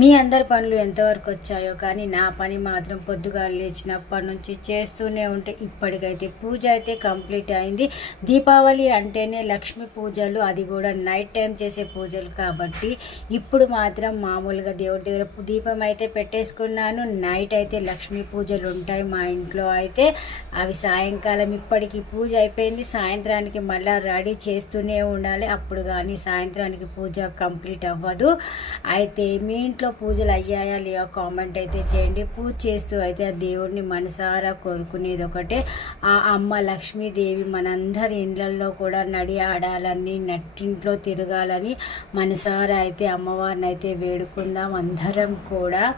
మీ అందరి పనులు ఎంతవరకు వచ్చాయో కానీ నా పని మాత్రం పొద్దుగా లేచినప్పటి నుంచి చేస్తూనే ఉంటే ఇప్పటికైతే పూజ అయితే కంప్లీట్ అయింది. దీపావళి అంటేనే లక్ష్మీ పూజలు అది కూడా నైట్ టైం చేసే పూజలు కాబట్టి ఇప్పుడు మాత్రం మామూలుగా దేవుడి దగ్గర దీపం అయితే పెట్టేసుకున్నాను. నైట్ అయితే లక్ష్మీ పూజలు ఉంటాయి మా ఇంట్లో అయితే. అవి సాయంకాలం ఇప్పటికి పూజ అయిపోయింది. సాయంత్రానికి మళ్ళీ రెడీ చేస్తూనే ఉండాలి. అప్పుడు కానీ సాయంత్రానికి పూజ కంప్లీట్ అవ్వదు. అయితే మీ ఇంట్లో పూజలు అయ్యాయా లేవో కామెంట్ అయితే చేయండి. పూజ చేస్తూ అయితే ఆ దేవుడిని మనసారా కోరుకునేది ఒకటే. ఆ అమ్మ లక్ష్మీదేవి మనందరి ఇండ్లల్లో కూడా నడి ఆడాలని నట్టింట్లో తిరగాలని మనసారా అయితే అమ్మవారిని అయితే వేడుకుందాం. అందరం కూడా